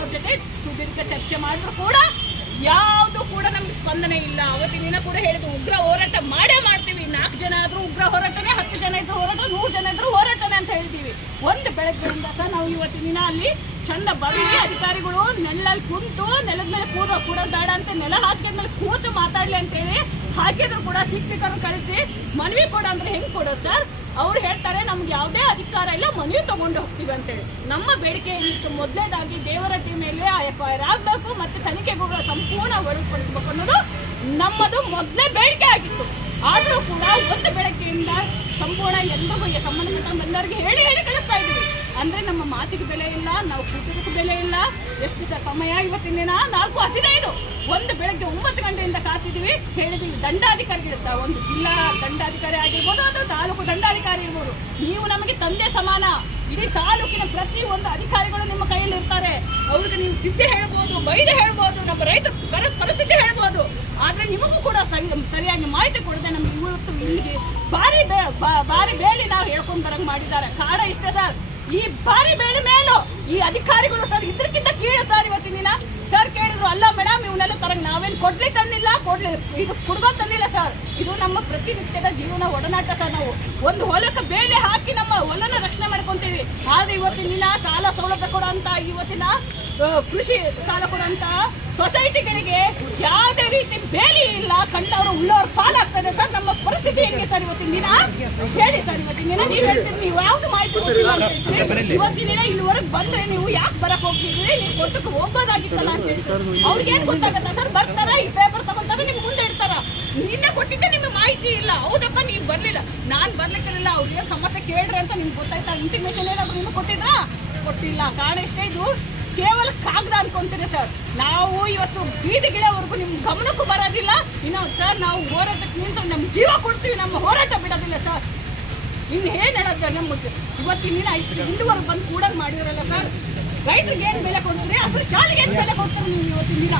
ಅವ್ರ ಜೊತೆ ಸುದೀರ್ಘ ಚರ್ಚೆ ಮಾಡಿದ್ರು ಕೂಡ ಯಾವುದು ಕೂಡ ನಮ್ಗೆ ಸ್ಪಂದನೆ ಇಲ್ಲ. ಅವತ್ತಿನ ದಿನ ಕೂಡ ಹೇಳಿದ್ರು, ಉಗ್ರ ಹೋರಾಟ ಮಾಡೇ ಮಾಡ್ತೀವಿ. ನಾಲ್ಕು ಜನ ಆದ್ರೂ ಉಗ್ರ ಹೋರಾಟನೇ, ಹತ್ತು ಜನ ಇದ್ರು ಹೋರಾಟ, ನೂರು ಜನ ಇದ್ರು ಹೋರಾಟನೇ ಅಂತ ಹೇಳ್ತೀವಿ. ಒಂದು ಬೆಳಗ್ಗೆಯಿಂದ ಸಹ ನಾವು ಇವತ್ತಿನ ದಿನ ಅಲ್ಲಿ ಚಂದ ಬಂದು ಅಧಿಕಾರಿಗಳು ನೆಲಲ್ಲಿ ಕುಂತು, ನೆಲದ ಮೇಲೆ ಕೂರ ಕೂಡ ಬೇಡ ಅಂತ ನೆಲ ಹಾಸಿಗೆ ಮೇಲೆ ಕೂತು ಮಾತಾಡ್ಲಿ ಅಂತೇಳಿ ಹಾಕಿದ್ರು ಕೂಡ ಶಿಕ್ಷಕರು ಕಳಿಸಿ. ಮನವಿ ಕೊಡ ಅಂದ್ರೆ ಹೆಂಗ್ ಕೊಡೋದು ಸರ್? ಅವ್ರು ಹೇಳ್ತಾರೆ, ನಮ್ಗೆ ಯಾವುದೇ ಅಧಿಕಾರ ಇಲ್ಲ, ಮನವಿ ತಗೊಂಡು ಹೋಗ್ತೀವಿ ಅಂತೇಳಿ. ನಮ್ಮ ಬೇಡಿಕೆ ಏನಿತ್ತು? ಮೊದಲೇದಾಗಿ ದೇವರಟ್ಟಿ ಮೇಲೆ ಎಫ್ ಐ ಆರ್ ಆಗಬೇಕು ಮತ್ತೆ ತನಿಖೆಗಳು ಸಂಪೂರ್ಣ ಒಳಪಡಿಸಬೇಕು ಅನ್ನೋದು ನಮ್ಮದು ಮೊದಲೇ ಬೇಡಿಕೆ ಆಗಿತ್ತು. ಆದರೂ ಕೂಡ ಒಂದು ಬೆಳಕೆಯಿಂದ ಸಂಪೂರ್ಣ ಎಲ್ಲರಿಗೂ ಸಂಬಂಧಪಟ್ಟ ಎಲ್ಲರಿಗೆ ಹೇಳಿ ಹೇಳಿ ಕಳಿಸ್ತಾ ಇದ್ದೀವಿ. ಅಂದ್ರೆ ನಮ್ಮ ಮಾತಿಗೆ ಬೆಲೆ ಇಲ್ಲ, ನಾವು ಕೂಟದಕ್ಕೂ ಬೆಲೆ ಇಲ್ಲ. ಎಷ್ಟು ಸಹ ಸಮಯ ಇವತ್ತಿನ ದಿನ? ನಾಲ್ಕು ಹದಿನೈದು. ಒಂದು ಬೆಳಗ್ಗೆ ಒಂಬತ್ತು ಗಂಟೆಯಿಂದ ಕಾತಿದ್ದೀವಿ. ಹೇಳಿದ್ವಿ ದಂಡಾಧಿಕಾರಿ ಇರುತ್ತೆ ಒಂದು ಜಿಲ್ಲಾ ದಂಡಾಧಿಕಾರಿ ಆಗಿರ್ಬೋದು ಅಥವಾ ತಾಲೂಕು ದಂಡಾಧಿಕಾರಿ ಇರ್ಬೋದು, ನೀವು ನಮಗೆ ತಂದೆ ಸಮಾನ. ಇಡೀ ತಾಲೂಕಿನ ಪ್ರತಿ ಒಂದು ಅಧಿಕಾರಿಗಳು ನಿಮ್ಮ ಕೈಯಲ್ಲಿ ಇರ್ತಾರೆ. ಅವ್ರಿಗೆ ನೀವು ತಿದ್ದಿ ಹೇಳ್ಬೋದು, ಬೈದು ಹೇಳ್ಬೋದು, ನಮ್ಮ ರೈತರ ಪರ- ಪರಿಸ್ಥಿತಿ ಹೇಳ್ಬೋದು. ಆದ್ರೆ ನಿಮಗೂ ಕೂಡ ಸರಿ ಸರಿಯಾಗಿ ಮಾಹಿತಿ ಕೊಡದೆ ನಮ್ಗೆ ಇವತ್ತು ಇಲ್ಲಿಗೆ ಭಾರಿ ಬೇ- ಬಾ- ಭಾರಿ ಬೇಲಿ ನಾವು ಹೇಳ್ಕೊಂಡ್ ಬರಂಗ್ ಮಾಡಿದ್ದಾರೆ. ಕಾರಣ ಇಷ್ಟೇ ಸರ್, ಈ ಭಾರಿ ಬೇಲಿ ಮೇಲೂ ಈ ಅಧಿಕಾರಿಗಳು ಸರ್ ಇದ್ರಕ್ಕಿಂತ ಕೀಳ ಸರ್ ಇವತ್ತಿನ ಸರ್ ಕೇಳಿದ್ರು, ಅಲ್ಲ ಮೇಡಮ್ ನಾವೇನ್ ಕೊಡ್ಲಿ ತಂದಿಲ್ಲ ಕೊಡ್ಲಿ ಇದು ಕುಡ್ಗೋ ತಂದಿಲ್ಲ ಸರ್ ಇದು ನಮ್ಮ ಪ್ರತಿನಿತ್ಯದ ಜೀವನ ಒಡನಾಟ ಸರ್ ನಾವು. ಒಂದು ಹೊಲಕ್ಕೆ ಬೇಳೆ ಹಾಕಿ ನಮ್ಮ ಹೊಲನ ರಕ್ಷಣೆ ಮಾಡ್ಕೊಂತೀವಿ. ಆದ್ರೆ ಇವತ್ತಿನ ದಿನ ಸಾಲ ಸೌಲಭ್ಯ ಕೊಡುವಂತ ಇವತ್ತಿನ ಕೃಷಿ ಸಾಲ ಕೊಡುವಂತ ಸೊಸೈಟಿಗಳಿಗೆ ಯಾವುದೇ ರೀತಿ ಬೇಲಿ ಇಲ್ಲ. ಕಂಡವರು ಉಳ್ಳೋರು ಪಾಲಾಗ್ತದೆ ಸರ್ ನಮ್ಮ ಪರಿಸ್ಥಿತಿ ಹೆಂಗೆ ಸರ್ ಇವತ್ತಿನ ದಿನ? ಹೇಳಿ ಸರ್ ಇವತ್ತಿನ ನೀವು ಹೇಳ್ತೀರಿ ನೀವು ಯಾವ್ದು ಮಾಹಿತಿ ಕೊಟ್ಟಿಲ್ಲ ಅಂತ ಹೇಳ್ತೀರಿ. ಇವತ್ತಿನ ಇಲ್ಲಿವರೆಗೆ ಬಂದ್ರೆ ನೀವು ಯಾಕೆ ಬರಕ್ ಹೋಗ್ತಿದ್ರಿ? ನೀವು ಕೊಟ್ಟಕ್ಕೆ ಹೋಗ್ಬೋದಾಗಿತ್ತಲ್ಲ ಅಂತ ಹೇಳ್ತೀರಿ. ಅವ್ರಿಗೆ ಏನು ಗೊತ್ತಾಗತ್ತ ಸರ್? ಬರ್ತಾರ ಈ ಪೇಪರ್ ತಗೊಂತಾರ ನಿಮ್ ಮುಂದೆ ಇಡ್ತಾರ? ನಿನ್ನೆ ಕೊಟ್ಟಿದ್ದೆ ನಿಮ್ಗೆ ಮಾಹಿತಿ ಇಲ್ಲ. ಹೌದಪ್ಪ ನೀವು ಬರ್ಲಿಲ್ಲ. ನಾನ್ ಬರ್ಲಿಕ್ಕಿರಲಿಲ್ಲ ಅವ್ರಿಗೆ ಸಮಸ್ಯೆ ಕೇಳ್ರಿ ಅಂತ ನಿಮ್ಗೆ ಗೊತ್ತಾಯ್ತಾ? ಇಂಟಿಮೇಶನ್ ಏನಾದ್ರು ನಿಮ್ಗೆ ಕೊಟ್ಟಿದ್ರಾ? ಕೊಟ್ಟಿಲ್ಲ. ಕಾರಣ ಇಷ್ಟೇ ಇದು. ಕೇವಲ ಕಾಗದ ಅನ್ಕೊಂತೀರಿ ಸರ್. ನಾವು ಇವತ್ತು ಬೀದಿಗಿಳವರೆಗೂ ನಿಮ್ ಗಮನಕ್ಕೂ ಬರೋದಿಲ್ಲ. ಇನ್ನು ಸರ್ ನಾವು ಹೋರಾಟಕ್ಕೆ ನಿಂತು ನಮ್ಮ ಜೀವ ಕೊಡ್ತೀವಿ. ನಮ್ಮ ಹೋರಾಟ ಬಿಡೋದಿಲ್ಲ ಸರ್. ಇನ್ನು ಏನ್ ಹೇಳೋದು ನಮ್ಮ ಇವತ್ತಿನ ದಿನ ಐದು ಇಂದುವರೆಗೆ ಬಂದು ಕೂಡ ಮಾಡಿದ್ರಲ್ಲ ಸರ್? ರೈತರಿಗೆ ಏನ್ ಬೆಲೆ ಕೊಡ್ತೀರಿ? ಅದ್ರ ಶಾಲೆಗೆ ಏನ್ ಬೆಲೆ ಕೊಡ್ತಾರೆ ನೀವು ಇವತ್ತಿನ ದಿನ?